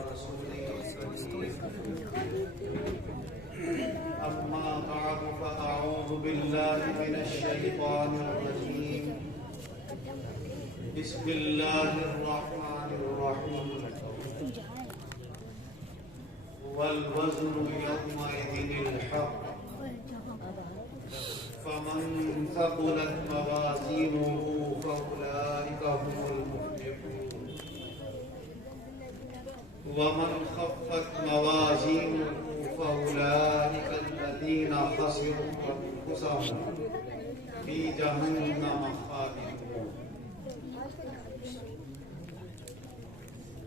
ورسوله الكريم أما بعد فأعوذ بالله من الشيطان الرجيم بسم الله الرحمن الرحيم والوزن يومئذ الحق فمن ثقلت موازينه فأولئك هم المفلحون ومن خفت موازينه فأولئك الذين خسروا أنفسهم في جهنم خالدون.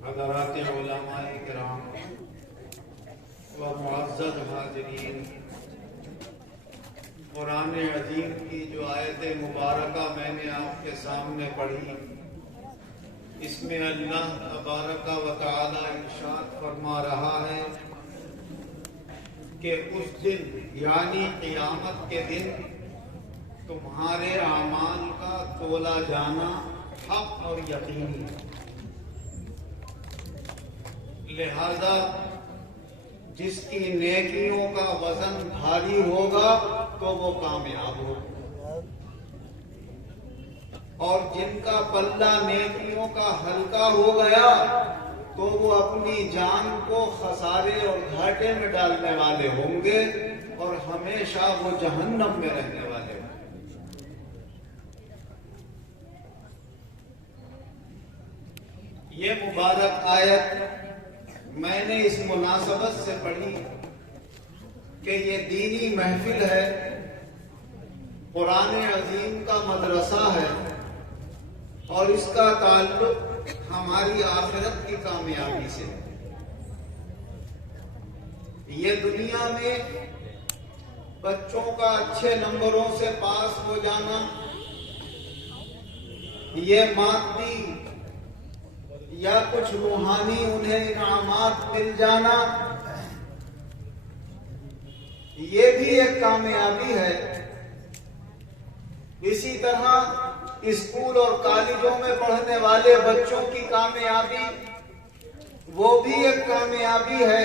حضرات علماء کرام و معزز حاضرین، قرآن عظیم کی جو آیت مبارکہ میں نے آپ کے سامنے پڑھی، اس میں اللہ تبارک و تعالی ارشاد فرما رہا ہے کہ اس دن یعنی قیامت کے دن تمہارے اعمال کا تولا جانا حق اور یقینی ہے، لہذا جس کی نیکیوں کا وزن بھاری ہوگا تو وہ کامیاب ہوگا، اور جن کا پلہ نیکیوں کا ہلکا ہو گیا تو وہ اپنی جان کو خسارے اور گھاٹے میں ڈالنے والے ہوں گے اور ہمیشہ وہ جہنم میں رہنے والے ہوں گے۔ یہ مبارک آیت میں نے اس مناسبت سے پڑھی کہ یہ دینی محفل ہے، قرآن عظیم کا مدرسہ ہے، اور اس کا تعلق ہماری آخرت کی کامیابی سے۔ یہ دنیا میں بچوں کا اچھے نمبروں سے پاس ہو جانا، یہ مادی یا کچھ روحانی انہیں انعامات مل جانا، یہ بھی ایک کامیابی ہے۔ اسی طرح اسکول اور کالجوں میں پڑھنے والے بچوں کی کامیابی وہ بھی ایک کامیابی ہے،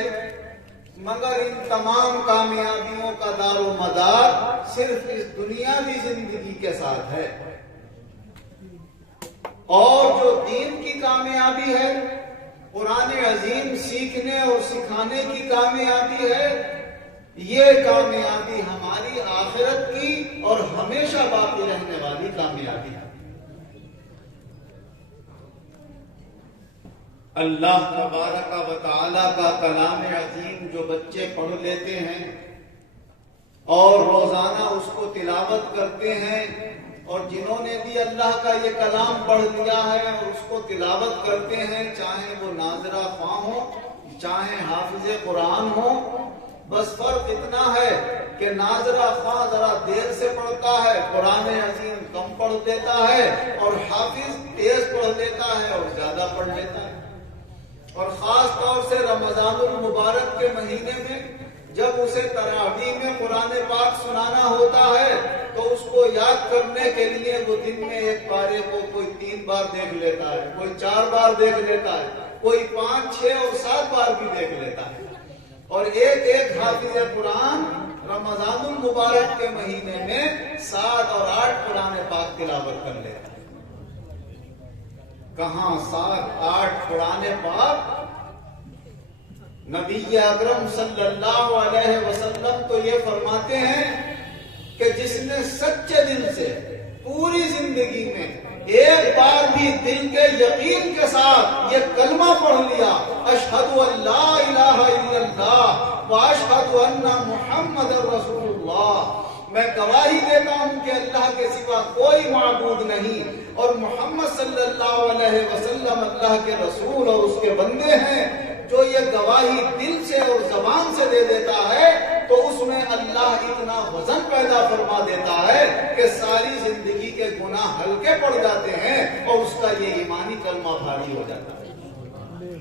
مگر ان تمام کامیابیوں کا دار و مدار صرف اس دنیاوی زندگی کے ساتھ ہے، اور جو دین کی کامیابی ہے، قرآن عظیم سیکھنے اور سکھانے کی کامیابی ہے، یہ کامیابی ہماری آخرت کی اور ہمیشہ باقی رہنے والی کامیابی ہے۔ اللہ تبارک و تعالی کا کلام عظیم جو بچے پڑھ لیتے ہیں اور روزانہ اس کو تلاوت کرتے ہیں، اور جنہوں نے بھی اللہ کا یہ کلام پڑھ لیا ہے اور اس کو تلاوت کرتے ہیں، چاہے وہ ناظرہ خواہ ہو چاہے حافظ قرآن ہو، بس فرق اتنا ہے کہ ناظرہ خواہ ذرا دیر سے پڑھتا ہے، قرآن عظیم کم پڑھ دیتا ہے، اور حافظ تیز پڑھ لیتا ہے اور زیادہ پڑھ لیتا ہے۔ اور خاص طور سے رمضان المبارک کے مہینے میں جب اسے تراویح میں قرآن پاک سنانا ہوتا ہے تو اس کو یاد کرنے کے لیے وہ دن میں ایک پارے کو کوئی 3 بار دیکھ لیتا ہے، کوئی 4 بار دیکھ لیتا ہے، کوئی 5، 6 اور 7 بار بھی دیکھ لیتا ہے، اور ایک حافظ قرآن رمضان المبارک کے مہینے میں 7 اور 8 قرآن پاک تلاوت کر لیتا ہے۔ کہاں 7، 8 قرآن پاک؟ نبی اکرم صلی اللہ علیہ وسلم تو یہ فرماتے ہیں کہ جس نے سچے دل سے پوری زندگی میں ایک بار بھی دل کے یقین کے ساتھ یہ کلمہ پڑھ لیا، اشہد ان لا الہ الا اللہ واشہد ان محمد رسول اللہ، میں گواہی دیتا ہوں کہ اللہ کے سوا کوئی معبود نہیں اور محمد صلی اللہ علیہ وسلم اللہ کے رسول اور اس کے بندے ہیں، جو یہ گواہی دل سے اور زبان سے دے دیتا ہے تو اس میں اللہ اتنا وزن پیدا فرما دیتا ہے کہ ساری زندگی کے گناہ ہلکے پڑ جاتے ہیں اور اس کا یہ ایمانی کلمہ بھاری ہو جاتا ہے۔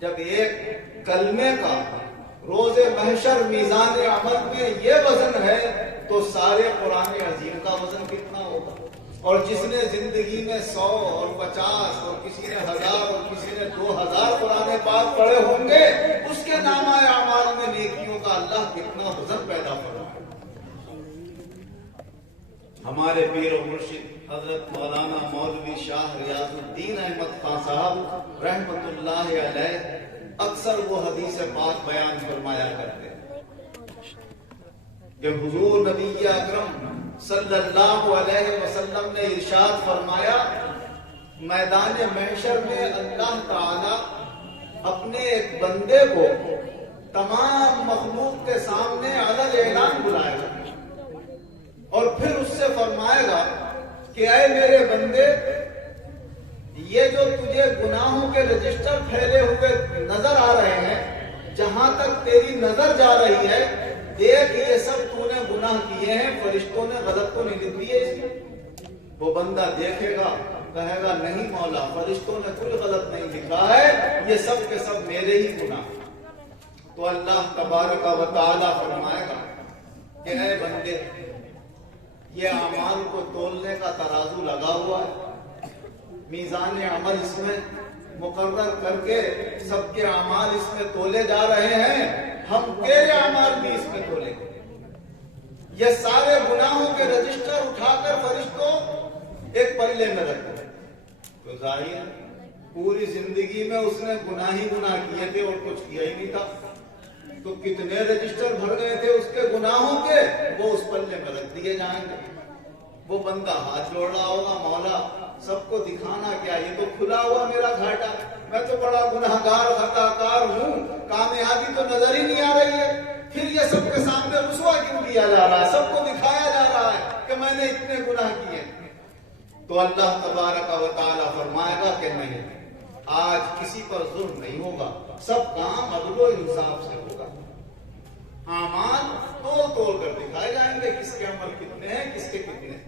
جب ایک کلمے کا روز محشر میزان عمل میں یہ وزن ہے تو سارے قرآن عظیم کا وزن کتنا ہوگا؟ اور جس نے زندگی میں 100 اور 50 اور کسی نے 1000 اور کسی نے 2000 قرآن پاک پڑے ہوں گے اس کے نامہ اعمال میں نیکیوں کا اللہ کتنا وزن پیدا فرمائے۔ ہمارے پیر و مرشد حضرت مولانا مولوی شاہ ریاض الدین احمد خان صاحب رحمت اللہ علیہ اکثر وہ حدیث پاک بیان فرمایا کرتے کہ حضور نبی اکرم صلی اللہ علیہ وسلم نے ارشاد فرمایا، میدان محشر میں اللہ تعالی اپنے ایک بندے کو تمام مخلوق کے سامنے علل اعلان بلائے گا اور پھر اس سے فرمائے گا کہ اے میرے بندے، یہ جو تجھے گناہوں کے رجسٹر پھیلے ہوئے نظر آ رہے ہیں، جہاں تک تیری نظر جا رہی ہے دیکھ یہ سب تو نے گناہ کیے ہیں، فرشتوں نے غلط تو نہیں لکھ دیے اس میں؟ وہ بندہ دیکھے گا کہے گا نہیں مولا، فرشتوں نے کوئی غلط نہیں لکھا ہے، یہ سب کے سب میرے ہی گناہ۔ تو اللہ تبارک و تعالی فرمائے گا کہ اے بندے، یہ اعمال کو تولنے کا ترازو لگا ہوا ہے، میزان عمل اس میں مقرر کر کے سب کے اعمال اس میں تولے جا رہے ہیں، ہم تیرے اعمال بھی اس میں تولیں گے۔ یہ سارے گناہوں کے رجسٹر اٹھا کر فرشتوں ایک پلے میں رکھ دیں۔ تو ظاہر ہے پوری زندگی میں اس نے گناہ ہی گناہ کیے تھے اور کچھ کیا ہی نہیں تھا، تو کتنے رجسٹر بھر گئے تھے اس کے گناہوں کے، وہ اس پلے میں رکھ دیے جائیں گے۔ وہ بندہ ہاتھ جوڑ رہا ہوگا، مولا سب کو دکھانا کیا، یہ تو کھلا ہوا میرا گھاٹا، میں تو بڑا گناہگار خطا کار ہوں، کامیابی تو نظر ہی نہیں آ رہی ہے، پھر یہ سب کے سامنے رسوا کیوں کیا جا رہا ہے، سب کو دکھایا جا رہا ہے کہ میں نے اتنے گناہ کیے۔ تو اللہ تبارک و تعالی فرمائے گا کہ نہیں، آج کسی پر ظلم نہیں ہوگا، سب کام عدل و انصاف سے ہوگا، اعمال تول کر دکھائے جائیں گے کس کے عمل کتنے ہیں، کس کے کتنے ہیں۔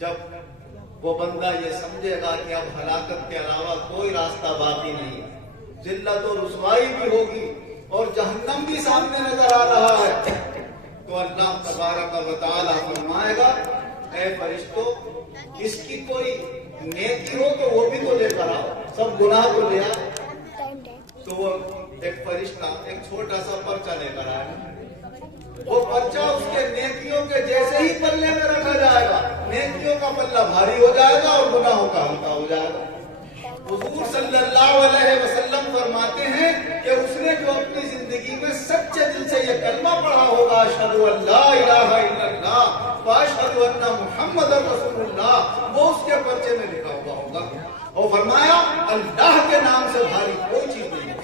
جب وہ بندہ یہ سمجھے گا کہ اب ہلاکت کے علاوہ کوئی راستہ باقی نہیں، ذلت و رسوائی بھی ہوگی اور جہنم بھی سامنے نظر آ رہا ہے، تو اللہ تبارک و تعالی فرمائے گا اے فرشتوں، اس کی کوئی نیکی ہو تو وہ بھی تو لے کر آؤ، سب گناہ تو لے آؤ۔ تو وہ ایک فرشتہ ایک چھوٹا سا پرچہ لے کر آئے، وہ پرچہ اس کے نیکیوں کے جیسے ہی پلے میں رکھا جائے گا، نیکیوں کا پلہ بھاری ہو جائے گا اور گناہوں کا ہلکا ہو جائے گا۔ حضور صلی اللہ علیہ وسلم فرماتے ہیں کہ اس نے جو اپنی زندگی میں سچے دل سے یہ کلمہ پڑھا ہوگا، اشہد ان لا الہ الا اللہ واشہد ان محمد رسول اللہ، وہ اس کے پرچے میں لکھا ہوا ہوگا۔ اور فرمایا اللہ کے نام سے بھاری کوئی چیز نہیں ہے،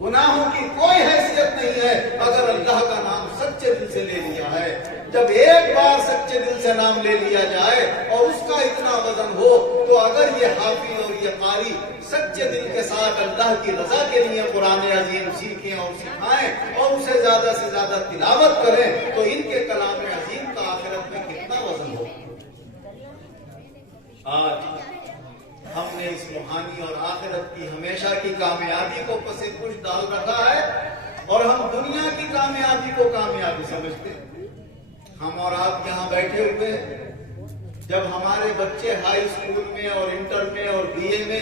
گناہوں کی کوئی حیثیت نہیں ہے اگر اللہ کا نام سچے دل سے لے لیا ہے۔ جب ایک بار سچے دل سے نام لے لیا جائے اور اس کا اتنا وزن ہو، تو اگر یہ حافظ اور یہ قاری سچے دل کے ساتھ اللہ کی رضا کے لیے قرآن عظیم سیکھیں اور سکھائیں اور اسے زیادہ سے زیادہ تلاوت کریں، تو ان کے کلام عظیم کا آخرت میں کتنا وزن ہو۔ آج ہم نے اس روحانی اور آخرت کی ہمیشہ کی کامیابی کو پس پش ڈال رکھا ہے اور ہم دنیا کی کامیابی کو کامیابی سمجھتے ہیں۔ ہم اور آپ یہاں بیٹھے ہوئے ہیں، جب ہمارے بچے ہائی اسکول میں اور انٹر میں اور بی اے میں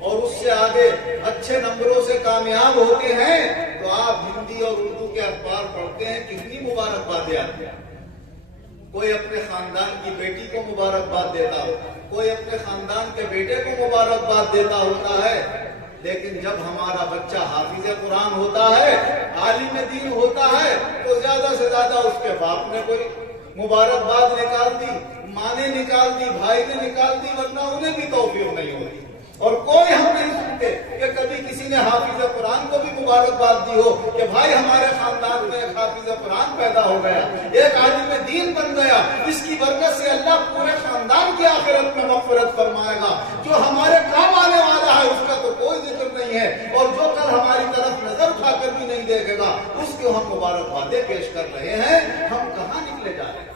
اور اس سے آگے اچھے نمبروں سے کامیاب ہوتے ہیں، تو آپ ہندی اور اردو کے اخبار پڑھتے ہیں، کتنی مبارکبادیں آتی ہیں۔ کوئی اپنے خاندان کی بیٹی کو مبارکباد دیتا ہو، کوئی اپنے خاندان کے بیٹے کو مبارکباد دیتا ہوتا ہے، لیکن جب ہمارا بچہ حافظ قرآن ہوتا ہے، عالم دین ہوتا ہے، تو زیادہ سے زیادہ اس کے باپ نے کوئی مبارکباد نکال دی، ماں نے نکال دی، بھائی نے نکال دی، ورنہ انہیں بھی توفیق نہیں ہوتی۔ اور کوئی ہم نہیں سنتے کہ کبھی کسی نے حافظ قرآن کو بھی مبارکباد دی ہو کہ بھائی ہمارے خاندان میں ایک حافظ قرآن پیدا ہو گیا، ایک عالم دین بن گیا، اس کی برکت سے اللہ پورے خاندان کی آخرت میں مغفرت فرمائے گا۔ جو ہمارے کام آنے والا ہے اس کا تو کوئی ذکر نہیں ہے، اور جو کل ہماری طرف نظر اٹھا کر بھی نہیں دیکھے گا اس کو ہم مبارکبادیں پیش کر رہے ہیں۔ ہم کہاں نکلے جا رہے ہیں؟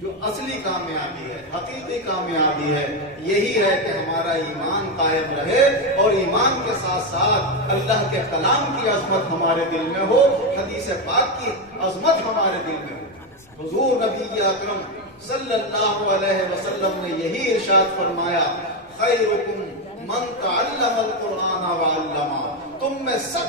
جو اصلی کامیابی ہے، حقیقی کامیابی ہے، یہی ہے کہ ہمارا ایمان قائم رہے اور ایمان کے ساتھ ساتھ اللہ کے کلام کی عظمت ہمارے دل میں ہو، حدیث پاک کی عظمت ہمارے دل میں ہو۔ حضور نبی اکرم صلی اللہ علیہ وسلم نے یہی ارشاد فرمایا، خیرکم من تعلم القرآن